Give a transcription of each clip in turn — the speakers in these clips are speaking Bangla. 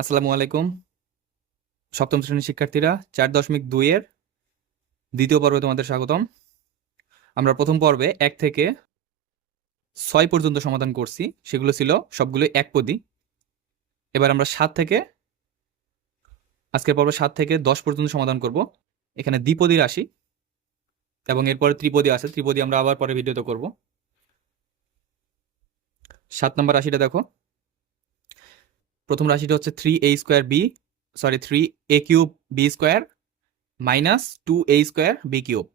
আসসালামু আলাইকুম। সপ্তম শ্রেণীর শিক্ষার্থীরা 4.2 এর দ্বিতীয় পর্বে তোমাদের স্বাগতম। আমরা প্রথম পর্বে 1 থেকে 6 পর্যন্ত সমাধান করছি, সেগুলো ছিল সবগুলো একপদী। এবার আমরা আজকের পর্বে 7 থেকে 10 পর্যন্ত সমাধান করব। এখানে দ্বিপদী রাশি এবং এরপরে ত্রিপদী আছে, ত্রিপদী আমরা আবার পরে ভিডিওতে করব। 7 নম্বর রাশিটা দেখো। প্রথম রাশিটা হচ্ছে 3a cube b square minus 2a square b cube,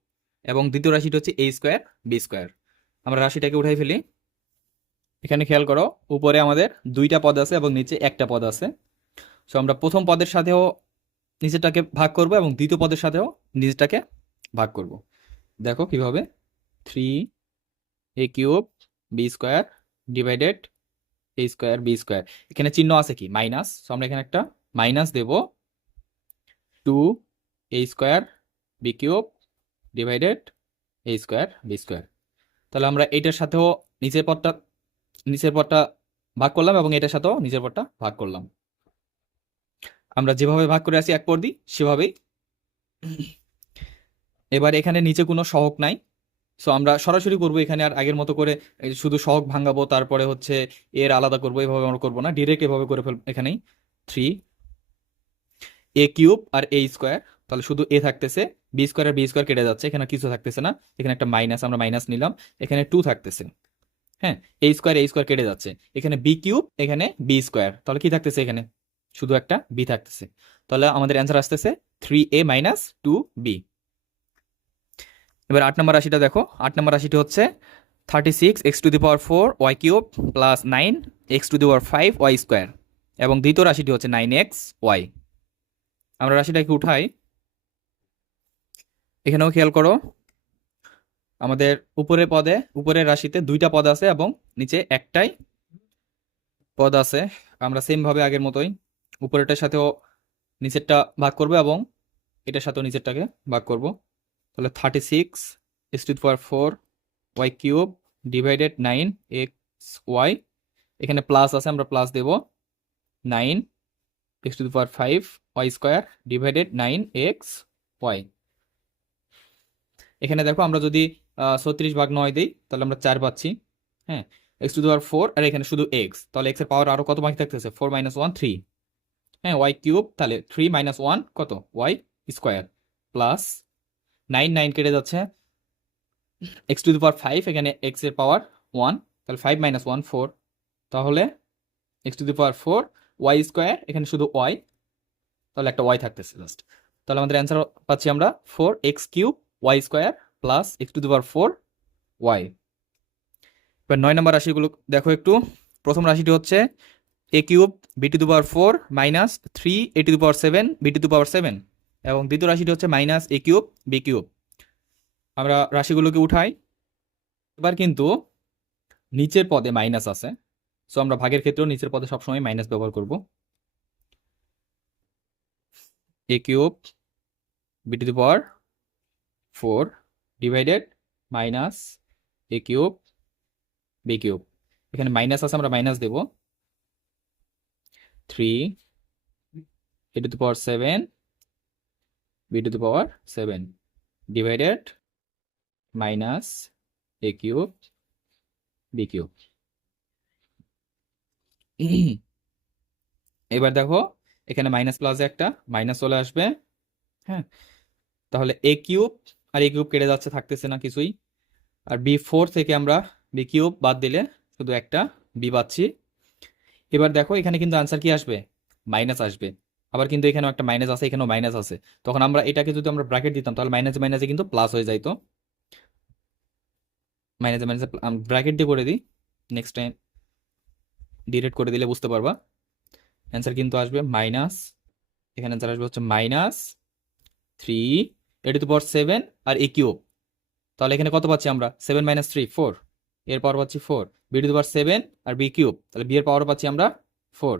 এবং দ্বিতীয় রাশিটা হচ্ছে a স্কোয়ার b স্কোয়ার। আমরা রাশিটাকে উঠাই ফেলি। এখানে খেয়াল করো, উপরে আমাদের দুইটা পদ আছে এবং নিচে একটা পদ আছে। সো আমরা প্রথম পদের সাথেও নিচেরটাকে ভাগ করব এবং দ্বিতীয় পদের সাথেও নিচেরটাকে ভাগ করব। দেখো কিভাবে, 3a cube B square divided A square B square. এখানে চিহ্ন আছে কি, মাইনাস। সো আমরা এখানে একটা মাইনাস দেব, 2a square B cube divided A square B square. তাহলে আমরা এটার সাথেও নিচের পদটা ভাগ করলাম এবং এটার সাথেও নিচের পদটা ভাগ করলাম। আমরা যেভাবে ভাগ করে আসি এক পদ দিই সেভাবেই। এবার এখানে নিচে কোনো সহগ নাই, সো আমরা সরাসরি করব। এখানে আর আগের মতো করে শুধু সহগ ভাঙাবো তারপরে হচ্ছে এর আলাদা করবো, এভাবে আমরা করবো না, ডিরেক্ট এভাবে করে ফেলবো। এখানেই 3a cube R a square, তাহলে শুধু এ থাকতেছে, বি স্কোয়ার আর বি স্কোয়ার কেটে যাচ্ছে, এখানে কিছু থাকতেছে না। এখানে একটা মাইনাস, আমরা মাইনাস নিলাম। এখানে 2 থাকতেছে, হ্যাঁ, এ স্কোয়ার কেটে যাচ্ছে। এখানে বি কিউব, এখানে বি স্কোয়ার, তাহলে কি থাকতেছে, এখানে শুধু একটা বি থাকতেছে। তাহলে আমাদের অ্যান্সার আসতেছে 3a মাইনাস 2b। এবার 8 নম্বর রাশিটা দেখো। 8 নম্বর রাশিটি হচ্ছে 36x⁴ y cube plus 9x⁵ y square, এবং দ্বিতীয় রাশিটি হচ্ছে 9xy। আমরা রাশিটাকে উঠাই। এখানেও খেয়াল করো, আমাদের উপরের রাশিতে দুইটা পদ আছে এবং নিচে একটাই পদ আছে। আমরা সেম ভাবে আগের মতোই উপরেরটার সাথেও নিচেরটা ভাগ করব এবং এটার সাথেও নিচেরটাকে ভাগ করব। তাহলে 36x⁴ y cube divided 9xy, এখানে প্লাস আছে, আমরা প্লাস দেব। 9x⁵ y square divided 9xy। এখানে দেখো, আমরা যদি 36/9 দিই তাহলে আমরা 4 পাচ্ছি। হ্যাঁ, x⁴ আর এখানে শুধু x, তাহলে x এর পাওয়ার আরো কত বাকি থাকতেছে, 4 - 1 3। হ্যাঁ, y কিউব, তাহলে 3 - 1 কত, y স্কোয়ার, প্লাস 9 9 কেটে যাচ্ছে, x⁵, এখানে x এর পাওয়ার 1, তাহলে 5 - 1 4, তাহলে x⁴ y স্কোয়ার, এখানে শুধু y, তাহলে একটা y থাকতেছে জাস্ট। তাহলে আমাদের অ্যান্সার পাচ্ছি আমরা 4x³ y square plus x⁴ y। এবার 9 নম্বর রাশিগুলো দেখো একটু। প্রথম রাশিটি হচ্ছে a³ b⁴ minus 3a⁷ b⁷, এবং দ্বিতীয় রাশিটি হচ্ছে মাইনাস a³ b³। আমরা রাশিগুলোকে উঠাই। এবার কিন্তু নিচের পদে মাইনাস আছে, সো আমরা ভাগের ক্ষেত্রেও নিচের পদে সবসময় মাইনাস ব্যবহার করব। a³ b⁴ divided minus a³ b³। এখানে মাইনাস আছে, আমরা মাইনাস দেব। 3a⁷ b⁷ divided minus a³ b³। এবার দেখো, এখানে মাইনাস প্লাসে একটা মাইনাস চলে আসবে। হ্যাঁ, তাহলে a³ আর a³ কেটে যাচ্ছে, থাকতেছে না কিছুই। আর b4 থেকে আমরা b³ বাদ দিলে শুধু একটা b পাচ্ছি। এবার দেখো, এখানে কিন্তু আনসার কি আসবে, মাইনাস আসবে। আবার কিন্তু এখানেও একটা মাইনাস আছে, এখানেও মাইনাস আছে। তখন আমরা এটাকে যদি আমরা ব্র্যাকেট দিতাম তাহলে মাইনাসে মাইনাসে কিন্তু প্লাস হয়ে যাইতো। মাইনাসে মাইনাসে ব্র্যাকেট দিয়ে করে দিই, নেক্সট টাইম ডিরেক্ট করে দিলে বুঝতে পারবা। অ্যান্সার কিন্তু আসবে মাইনাস, এখানে অ্যান্সার আসবে হচ্ছে মাইনাস 3a⁷ আর a³। তাহলে এখানে কত পাচ্ছি আমরা, 7 - 3 4, এর পাওয়ার পাচ্ছি 4, b⁷ আর b³, তাহলে b এর পাওয়ার পাচ্ছি আমরা 4।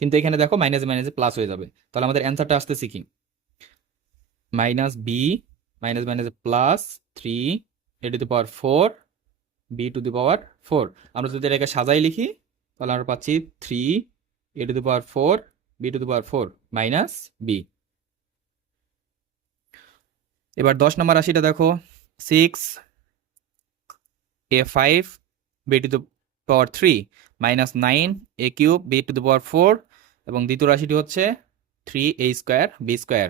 কিন্তু এখানে দেখো মাইনাসে মাইনাসে প্লাস হয়ে যাবে, তাহলে আমাদের অ্যান্সারটা আসতেছে কি, মাইনাস b মাইনাস মাইনাসে প্লাস 3a⁴ b⁴। আমরা যদি এটাকে সাজাই লিখি তাহলে আমরা পাচ্ছি A to the power 4 B to the power 4 minus B. এবার 10 নম্বর রাশিটা দেখো, 6 a5 B to the power 3 minus 9 A cube B to the power 4, এবং দ্বিতীয় রাশিটি হচ্ছে 3 a স্কোয়ার বি স্কোয়ার।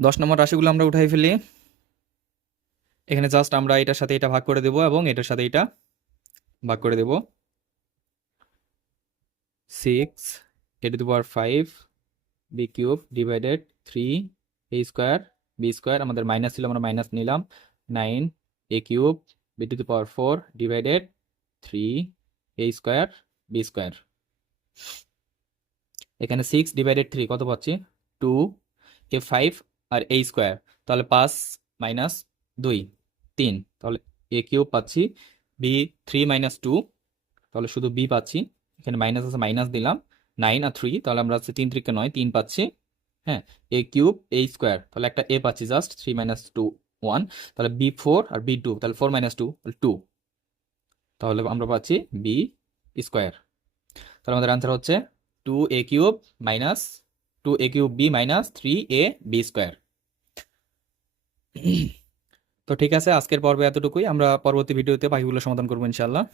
10 নম্বর রাশিগুলো আমরা উঠাই ফেলি। এখানে জাস্ট আমরা এটার সাথে এটা ভাগ করে দেব এবং এটার সাথে এটা ভাগ করে দেব। 6 a to the power 5 B cube divided 3 a square B square, আমাদের মাইনাস ছিল আমরা মাইনাস নিলাম, 9 a cube B to the power 4 divided 3 a square B square. এখানে 6 ডিভাইডেড 3 কত পাচ্ছি, 2 a5 আর a স্কোয়ার, তাহলে 5 মাইনাস 2 3, তাহলে a কিউব পাচ্ছি, b 3 মাইনাস 2, তাহলে শুধু b পাচ্ছি, এখানে মাইনাস আছে মাইনাস দিলাম, 9 আর 3, তাহলে আমরা হচ্ছে 3 3 9 3 পাচ্ছি। হ্যাঁ, a কিউব a স্কোয়ার, তাহলে একটা a পাচ্ছি জাস্ট, 3 মাইনাস 2 1, তাহলে b 4 আর b 2, তাহলে 4 মাইনাস 2 2, তাহলে আমরা পাচ্ছি b স্কোয়ার। তাহলে আমাদের আনসার হচ্ছে 2a cube minus 2a cube b minus 3a b square. তো ঠিক আছে, আজকের পর্বে এতটুকুই, আমরা পরবর্তী ভিডিওতে বাকিগুলো সমাধান করবো ইনশাল্লাহ।